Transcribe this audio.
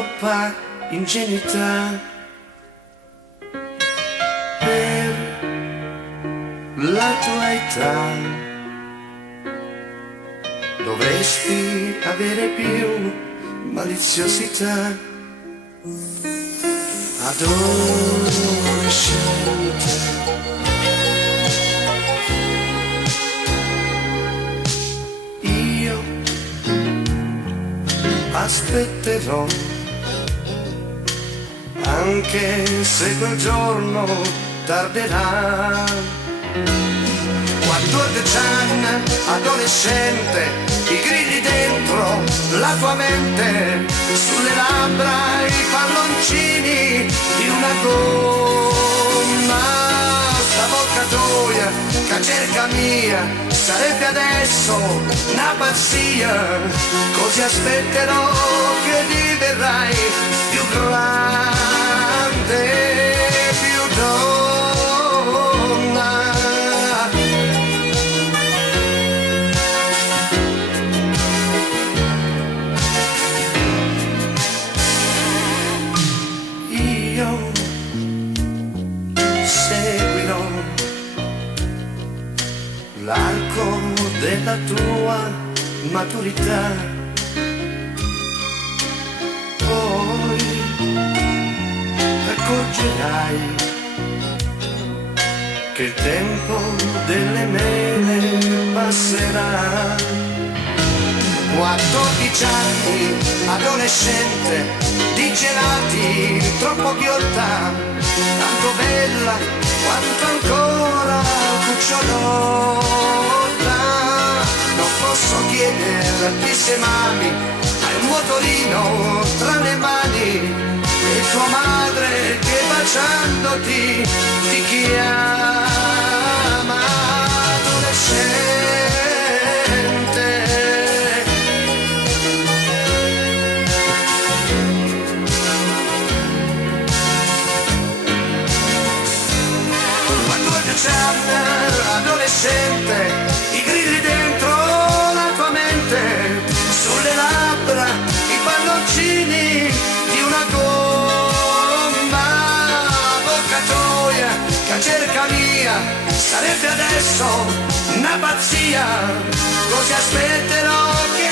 troppa ingenuità per la tua età. Dovresti avere più maliziosità. Adolescente, io aspetterò, anche se quel giorno tarderà. 14 anni, adolescente, i grilli dentro la tua mente, sulle labbra i palloncini di una gomma. St'avvocatoia che cerca mia sarebbe adesso una pazzia, così aspetterò che diverrai più grande, più donna. Io seguirò l'arco della tua maturità, poi accorgerai che il tempo delle mele passerà. 14 anni, adolescente, di gelati, troppo ghiotta, tanto bella quanto ancora cucciolotta. Non posso chiederti se mami hai un motorino tra le mani e tua madre che baciandoti ti chiama adolescente. 14 anni, adolescente, i grilli dentro la tua mente, sulle labbra i palloncini di una gomma. Avvocatoia che cerca mia sarebbe adesso una pazzia, così aspetterò che